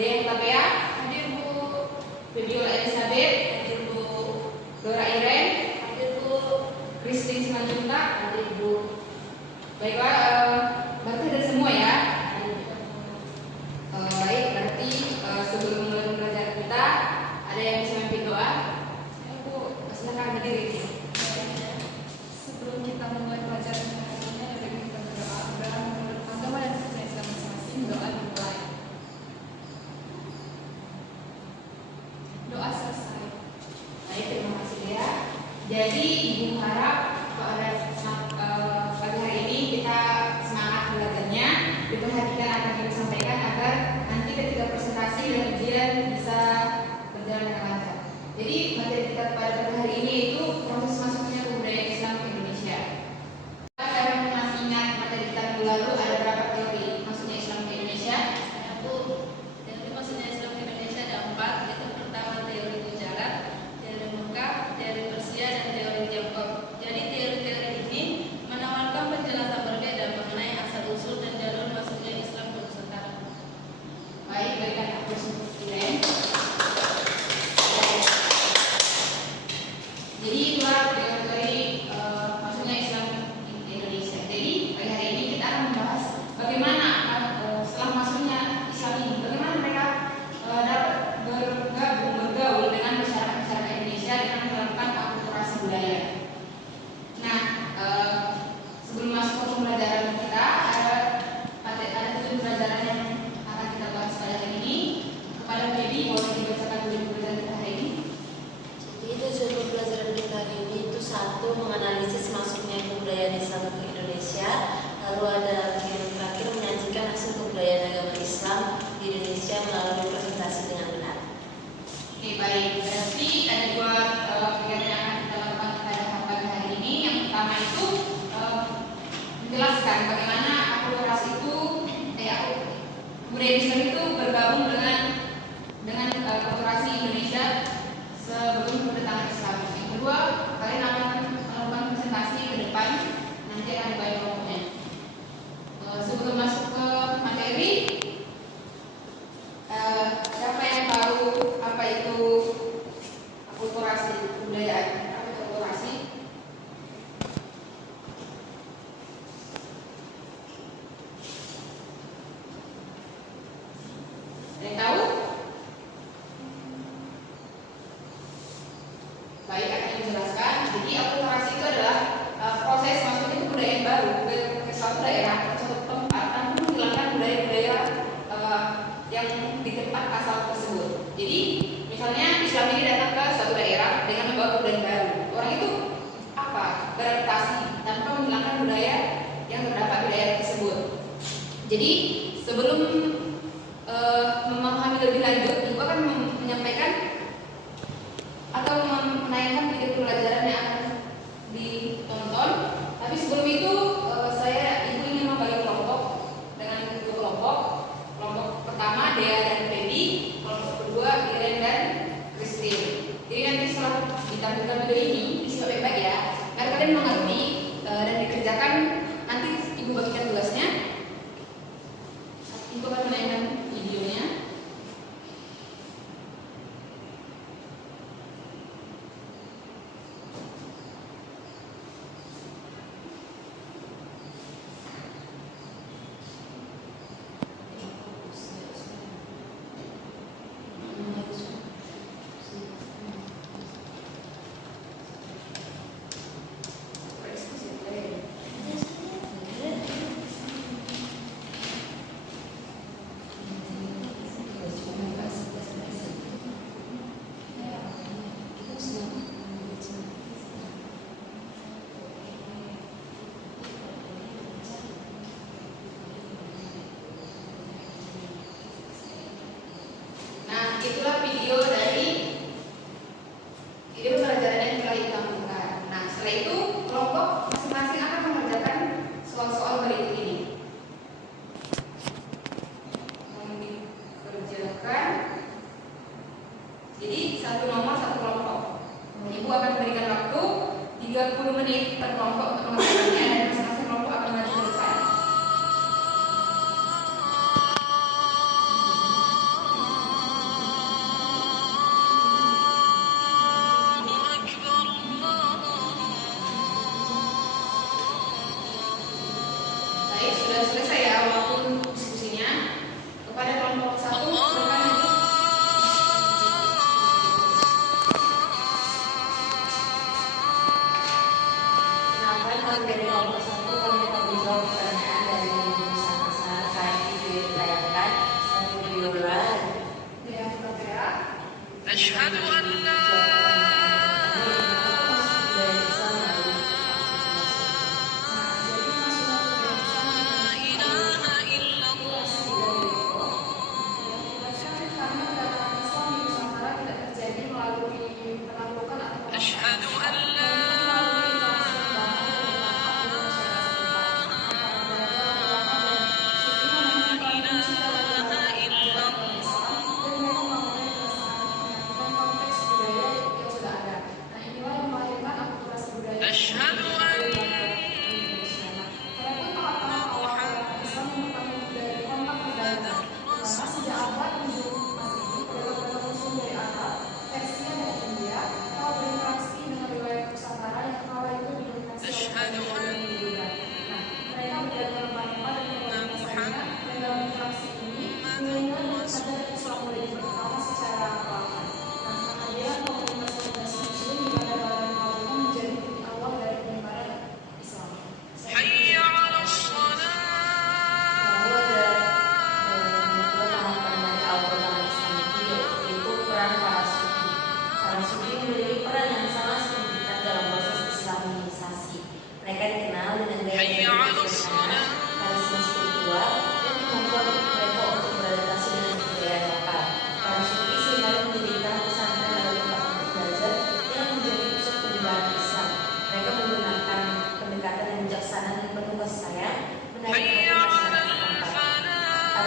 Dean Tapea, hadir Bu. Febiola Elizabeth, hadir Bu. Dora Iren, hadir Bu. Christine Simanjuntak, hadir Bu. Baiklah, berarti ada semua ya. Baik, berarti sebelum mulai pembelajaran kita, ada yang bisa memimpin doa? Ya Bu, silakan berdiri. Sebelum kita memulai pelajaran hari ini, ada kita berdoa dalam menurut agama dan kepercayaan Islam masing-masing. Doa dimulai. Doa selesai. Baik, terima kasih ya. Jadi Ibu harap pada pagi hari ini kita semangat belajarnya, diperhatikan apa yang kita sampaikan agar nanti ketika presentasi dan ujian bisa berjalan dengan lancar. Jadi materi kita pada pagi hari ini itu proses masuknya budaya Islam ke Indonesia. Saya masih ingat materi kita minggu lalu ada berapa teori masuknya Islam ke Indonesia? Bu, teori masuknya Islam ke Indonesia ada 4, yaitu pertama teori Gujarat, teori Mekah, teori Persia, dan teori Tiongkok. Jadi teori-teori ini menawarkan penjelasan berbeda mengenai asal-usul dan jalur masuknya Islam ke Nusantara. Baik, berikan aku student. Jadi itulah teori-teori masuknya Islam ke Indonesia. Jadi pagi hari ini kita akan membahas bagaimana setelah masuknya Islam ini, bagaimana mereka dapat bergaul dengan masyarakat Indonesia dengan melakukan akulturasi budaya. Nah, sebelum masuk ke pembelajaran kita, ada tujuan pembelajaran yang akan kita bahas pada hari ini. Kepada Baby, boleh dibacakan dulu pembelajaran kita hari ini. Jadi tujuan pembelajaran kita hari ini itu satu, menganalisis masuknya kebudayaan Islam ke Indonesia. Lalu ada yang terakhir menyajikan hasil kebudayaan agama Islam di Indonesia melalui presentasi dengan benar. Oke, baik. Berarti ada dua kegiatan yang akan kita lakukan pada pagi hari ini. Yang pertama itu menjelaskan bagaimana akulturasi itu, budaya Islam itu bergabung dengan akulturasi Indonesia sebelum kedatangan Islam. Yang kedua, kalian akan melakukan presentasi ke depan, nanti akan dibayar kelompoknya. Sebelum masuk ke materi, siapa yang tahu apa itu akulturasi kebudayaan? Apa itu akulturasi? Ada yang tahu? Baik, akan dijelaskan. Jadi akulturasi itu adalah proses masuknya kebudayaan baru ke suatu daerah, ke suatu tempat tanpa menghilangkan budaya-budaya yang di tempat asal tersebut. Jadi misalnya Islam ini datang ke suatu daerah dengan membawa budaya baru. Orang itu apa? Beradaptasi tanpa menghilangkan budaya yang terdapat di daerah tersebut. Jadi sebelum memahami lebih lanjut, Ibu akan menyampaikan atau menayangkan video pembelajaran yang akan ditonton. Tapi sebelum itu Ibu ingin membagi kelompok dengan 2 kelompok. Kelompok pertama Dea dan Feby, kelompok kedua Iren dan Christine. Jadi nanti setelah ditampilkan video ini disimak baik-baik ya, agar kalian mengerti dan dikerjakan. Nanti Ibu bagikan tugasnya. Ibu akan menayangkan videonya.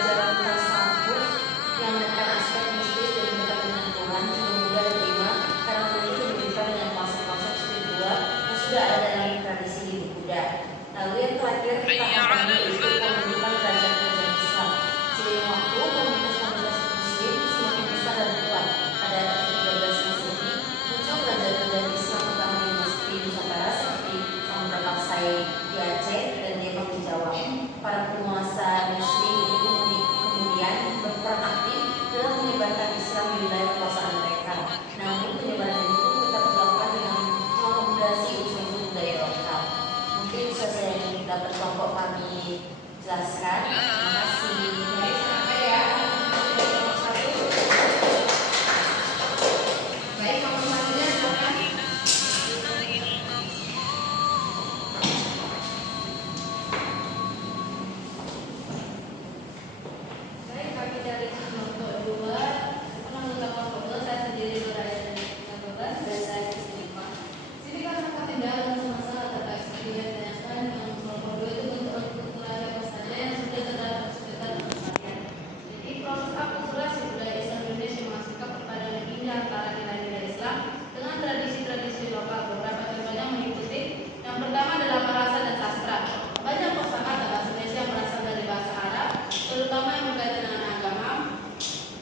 ajaran Tuhan sanggup yang menekan aspek mistis dan dekat dengan Tuhan juga mudah diterima karena memiliki kehidupan dengan konsep-konsep spiritual yang sudah ada dalam tradisi hidup Buddha. Lalu yang terakhir, tahapannya itu pembentukan kerajaan-kerajaan Islam. Seiring waktu, komunitas-komunitas Muslim semakin besar dan kuat. Pada abad ke-13 Masehi, muncul kerajaan-kerajaan Islam utama di Mesir Nusantara seperti Samudra Paksai di Aceh dan Depok di Jawa. Para penguasa Muslim itu kemudian berperan aktif dalam menyebarkan Islam di wilayah kekuasaan mereka. Namun penyebaran itu tetap dilakukan dengan mengakomodasi unsur-unsur budaya lokal. Mungkin bisa saya dapat kelompok kami jelaskan. Terima kasih. Baik, sampai ya. Nomor 1. Baik, nomor selanjutnya silakan. Baik, kami dari kelompok 2, anggota kelompok 2, saya sendiri Nuraya dan saya Sidiqa. Sidiqa sangat indah untuk masalah tentang yang ditanyakan yang kelompok 2 itu bentuk akulturasi apa saja yang sudah terdapat kesulitan untuk kalian. Jadi proses akulturasi budaya Islam Indonesia menghasilkan perpaduan yang indah antara nilai-nilai Islam dengan tradisi-tradisi lokal. Beberapa contohnya mengikuti. Yang pertama adalah bahasa dan sastra. Banyak kosakata bahasa Indonesia yang berasal dari bahasa Arab, terutama yang berkaitan dengan agama,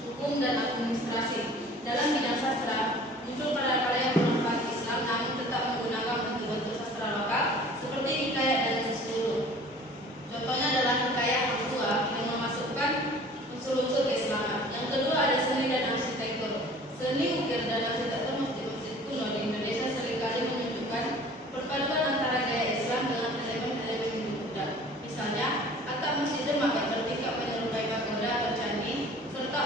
hukum dan administrasi. Dalam bidang sastra, muncul karya-karya yang bermanfaat Islam namun tetap menggunakan bentuk-bentuk sastra lokal seperti hikayat dan usul. Contohnya adalah hikayat Hang Tuah yang memasukkan unsur-unsur keislaman. Yang kedua ada seni dan arsitektur. Seni ukir dan arsitektur masjid-masjid kuno di Indonesia seringkali menunjukkan perpaduan antara gaya Islam dengan elemen-elemen Hindu Buddha. Misalnya, atap masjid Demak yang bertingkap menyerupai pagoda atau candi, serta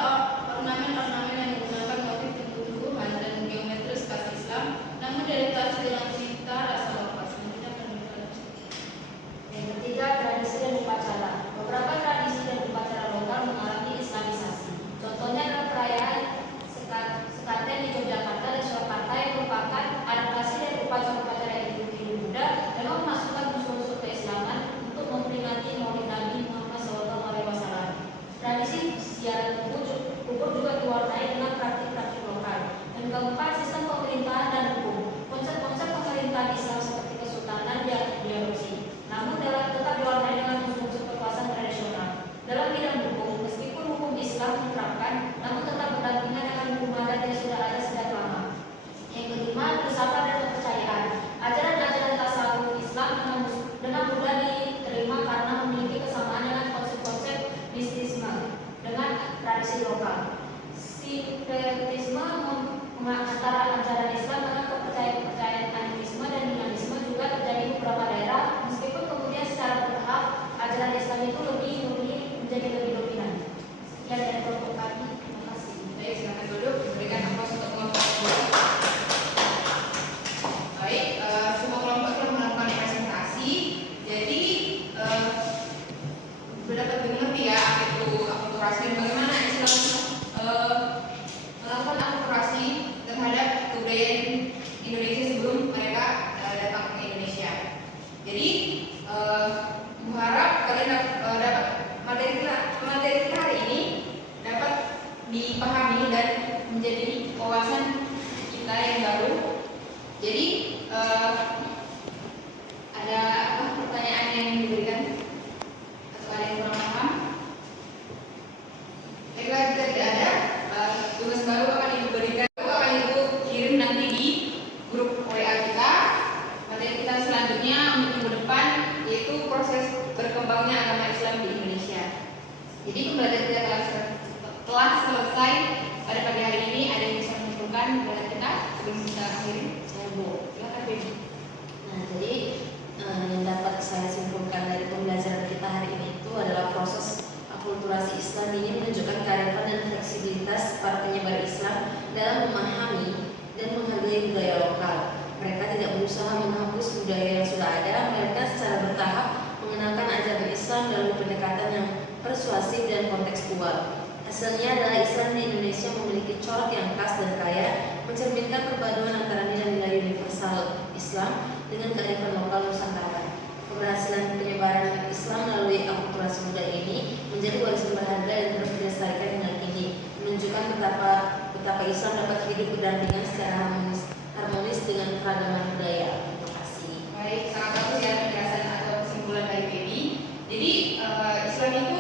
ornamen-ornamen yang menggunakan motif tumbuh-tumbuhan dan geometris khas Islam, namun diadaptasi dengan cita rasa lokal. Selanjutnya akan dijelaskan. Yang ketiga, tradisi dan upacara. Beberapa tradisi dan upacara lokal mengalami islamisasi. Contohnya adalah perayaan sekaten di Yogyakarta dan Surakarta yang merupakan adaptasi dari upacara-upacara Hindu Buddha dengan memasukkan unsur-unsur keislaman untuk memperingati Maulid Nabi Muhammad SAW. Tradisi ziarah kubur juga diwarnai dengan praktik-praktik lokal. Dan keempat, sistem pemerintahan dan hukum. Konsep-konsep pemerintahan Islam seperti kesultanan diadopsi, namun tetap diwarnai dengan unsur-unsur kekuasaan tradisional. Dalam bidang hukum, meskipun hukum Islam diterapkan, namun tetap berdampingan dengan hukum adat yang sudah ada sejak lama. Yang kelima, filsafat dan kepercayaan. Ajaran-ajaran tasawuf Islam dengan mudah diterima karena memiliki kesamaan dengan konsep-konsep mistisme dengan tradisi lokal. Sinkretisme antara ajaran Islam dengan kepercayaan animisme dan dinamisme juga terjadi di beberapa daerah, meskipun kemudian secara bertahap ajaran Islam itu menjadi lebih dominan. Sekian dari kelompok kami. Terima kasih. Baik, silakan duduk. Berikan aplaus untuk kelompok 2. Baik, semua kelompok telah melakukan presentasi. Jadi sudah dapat dimengerti ya itu akulturasi dan bagaimana Islam melakukan akulturasi terhadap kebudayaan Indonesia sebelum mereka datang ke Indonesia. Jadi Bu harap kalian dapat materi kita hari ini dapat dipahami dan menjadi wawasan kita yang baru. Jadi ada apa pertanyaan yang diberikan atau ada yang kurang paham? Baiklah, jika tidak ada, tugas baru akan diberikan, akan ibu kirim nanti di grup WA kita. Materi kita selanjutnya untuk minggu depan yaitu proses berkembangnya agama Islam di Indonesia. Jadi pembelajaran kita telah selesai pada pagi hari ini. Ada yang bisa menentukan pembelajaran kita sebelum kita akhiri? Saya Bu. Silakan Baby. Nah, jadi yang dapat saya simpulkan dari pembelajaran kita hari ini itu adalah proses akulturasi Islam ini menunjukkan kearifan dan fleksibilitas para penyebar Islam dalam memahami dan menghargai budaya lokal. Mereka tidak berusaha menghapus budaya yang sudah ada, mereka secara bertahap mengenalkan ajaran Islam dalam pendekatan yang persuasif dan kontekstual. Hasilnya adalah Islam di Indonesia memiliki corak yang khas dan kaya, mencerminkan perpaduan antara nilai-nilai universal Islam dengan kearifan lokal Nusantara. keberhasilan penyebaran Islam melalui akulturasi muda ini menjadi warisan berharga dan terus dilestarikan hingga kini, menunjukkan betapa Islam dapat hidup berdampingan secara harmonis dengan keragaman budaya. Terima kasih. Baik, sangat bagus ya penjelasan atau kesimpulan dari Baby. Jadi Islam itu